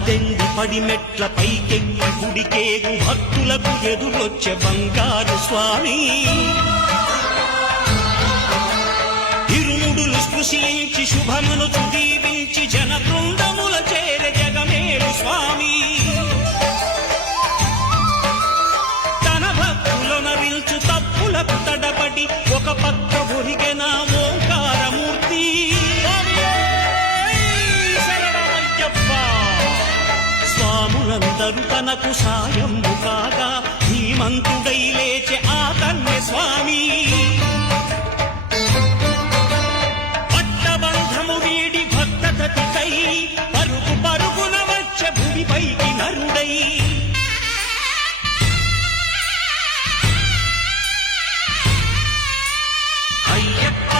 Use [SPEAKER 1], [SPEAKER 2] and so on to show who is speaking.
[SPEAKER 1] పద్దెనిమిది పడిమెట్ల పైకెక్కి గుడికేగు భక్తులకు ఎదురొచ్చే బంగారు స్వామి. ఇరుముడులు స్పృశించి శుభమును దీవించి జన బృందముల భక్తులందరూ తనకు సాయం కాగా ధీమంతుడై లేచి ఆ కన్య స్వామి. పట్టబంధము వీడి భక్త తతికై పరుగు పరుగున భూమిపైకి నరుడై. అయ్యప్ప